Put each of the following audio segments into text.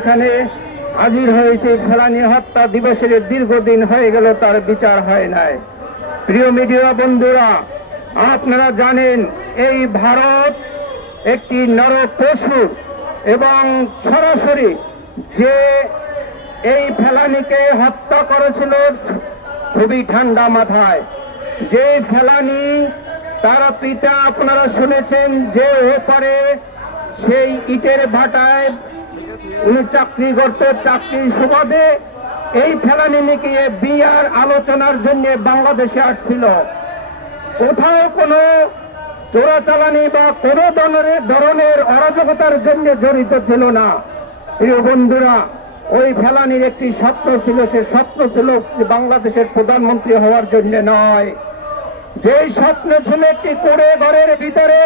এখানে হাজির হয়েছে ফেলানী হত্যা দিবসের দীর্ঘদিন হয়ে গেল, তার বিচার হয় নাই। প্রিয় মিডিয়া বন্ধুরা, আপনারা জানেন এই ভারত একটি নরপশু এবং সরাসরি যে এই ফেলানীকে হত্যা করেছিল খুবই ঠান্ডা মাথায়। যে ফেলানী তার পিতা আপনারা শুনেছেন যে ওপারে সেই ইটের ভাটায় উনি চাকরি করতে, চাকরির সুবাদে এই ফেলানী নিয়ে বিয়ার আলোচনার জন্য বাংলাদেশে আসছিল। কোথাও কোনো চোরাচালানি বা কোনো ধরনের অরাজকতার জন্য জড়িত ছিল না। প্রিয় বন্ধুরা, ওই ফেলানির একটি স্বপ্ন ছিল, সে স্বপ্ন ছিল বাংলাদেশের প্রধানমন্ত্রী হওয়ার জন্য নয়। যেই স্বপ্ন ছিল একটি কুঁড়ে ঘরের ভিতরে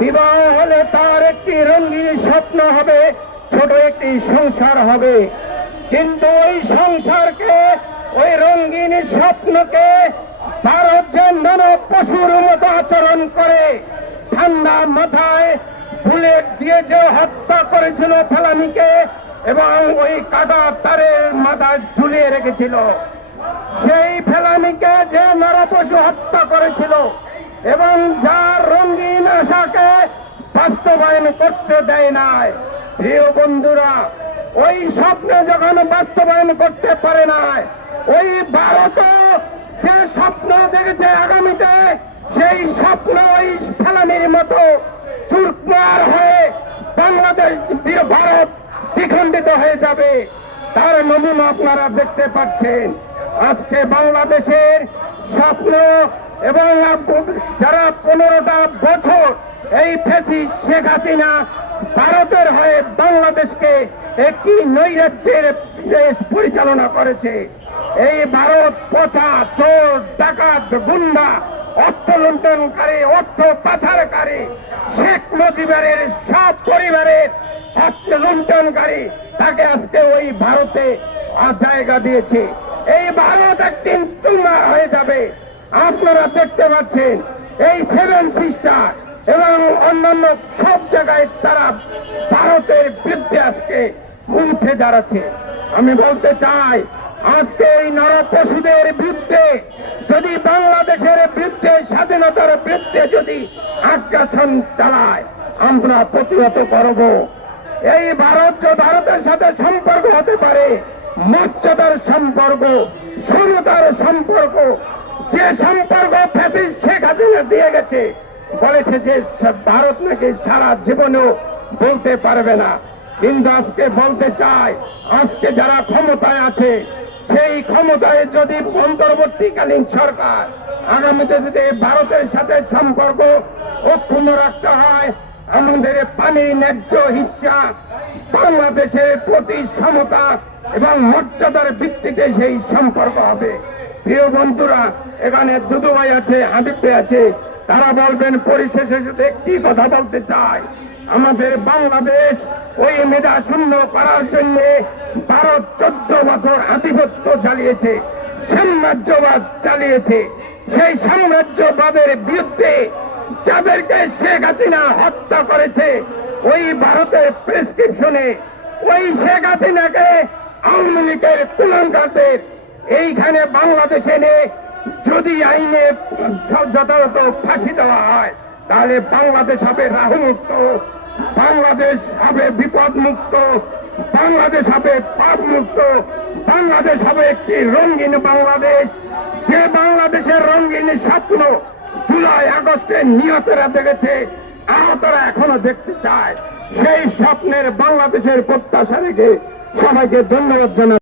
বিবাহ হলে তার একটি রঙিন স্বপ্ন হবে, ছোট একটি সংসার হবে। কিন্তু ওই সংসারকে, ওই রঙিন স্বপ্নকে ভারত যে নরক পশুর মতো আচরণ করে ঠান্ডা মাথায় বুলেট দিয়ে যে হত্যা করেছিল ফেলানীকে এবং ওই কাটা তারের মাথায় ঝুলিয়ে রেখেছিল, সেই ফেলানীকে যে নরপশু হত্যা করেছিল এবং যার রঙিন আশাকে বাস্তবায়ন করতে দেয় নাই। প্রিয় বন্ধুরা, ওই স্বপ্ন যখন বাস্তবায়ন করতে পারে নাই, ওই ভারত যে স্বপ্ন দেখেছে আগামীতে, সেই স্বপ্ন ওই ফেলানীর মতো চুরমার হয়ে বাংলাদেশ, ভারত দ্বিখণ্ডিত হয়ে যাবে। তার নমুনা আপনারা দেখতে পাচ্ছেন। আজকে বাংলাদেশের স্বপ্ন এবং যারা 15টা বছর এই ফ্যাসিস্ট শেখ হাসিনা ভারতের হয়ে বাংলাদেশকে একটি নৈরাজ্যের দেশ পরিচালনা করেছে। এই ভারত পচা, চোর, ডাকাত, গুন্ডা, অর্থ লুণ্ঠনকারী, অর্থ পাচারকারী, শেখ মুজিবের সব পরিবারের অর্থ লুণ্ঠনকারী, তাকে আজকে ওই ভারতে জায়গা দিয়েছে। এই ভারত একদিন চুরমার হয়ে যাবে। আপনারা দেখতে পাচ্ছেন এই 7 সিস্টার এবং অন্যান্য সব জায়গায় তারা ভারতের বিরুদ্ধে আজকে উঠে দাঁড়াচ্ছে। আমি বলতে চাই, আজকে এই নরপশুদের বিরুদ্ধে যদি বাংলাদেশের বিরুদ্ধে, স্বাধীনতার বিরুদ্ধে যদি আগ্রাসন চালায়, আমরা প্রতিহত করব। এই ভারতের সাথে সম্পর্ক হতে পারে মর্যাদার সম্পর্ক, সমতার সম্পর্ক, যে সম্পর্ক ফ্যাসিস্ট শেখ হাসিনা দিয়ে গেছে। বলেছে যে ভারত নাকি সারা জীবনেও বলতে পারবে না। কিন্তু আজকে বলতে চাই, আজকে যারা ক্ষমতায় আছে, সেই ক্ষমতায় যদি অন্তর্বর্তীকালীন সরকার আগামীতে যদি ভারতের সাথে সম্পর্ক অক্ষুণ্ণ রাখতে হয়, আমাদের পানি ন্যায্য হিস্সা, বাংলাদেশের প্রতি সমতা এবং মর্যাদার ভিত্তিতে সেই সম্পর্ক হবে। প্রিয় বন্ধুরা, এখানে দুদু ভাই আছে, হাবিব ভাই আছে, তারা বলবেন। পরিশেষে শুধু একটি কথা বলতে চাই, আমাদের বাংলাদেশ ওই মেধা শূন্য করার জন্য ভারত 14 বছর আধিপত্য চালিয়েছে, সাম্রাজ্যবাদ চালিয়েছে। সেই সাম্রাজ্যবাদের বিরুদ্ধে যাদেরকে শেখ হাসিনা হত্যা করেছে, ওই ভারতের প্রেসক্রিপশনে ওই শেখ হাসিনাকে আওয়ামী লীগের কুলাঙ্গারদের এইখানে বাংলাদেশে এনে যদি আইনে যথাযথ ফাঁসি দেওয়া হয়, তাহলে বাংলাদেশ হবে রাহুমুক্ত, বাংলাদেশ হবে বিপদ মুক্ত, বাংলাদেশ হবে পাপ মুক্ত, বাংলাদেশ হবে একটি রঙিন বাংলাদেশ। যে বাংলাদেশের রঙিন স্বপ্ন জুলাই আগস্টে নিহতরা দেখেছে, আহতরা এখনো দেখতে চায়, সেই স্বপ্নের বাংলাদেশের প্রত্যাশা রেখে সবাইকে ধন্যবাদ জানাই।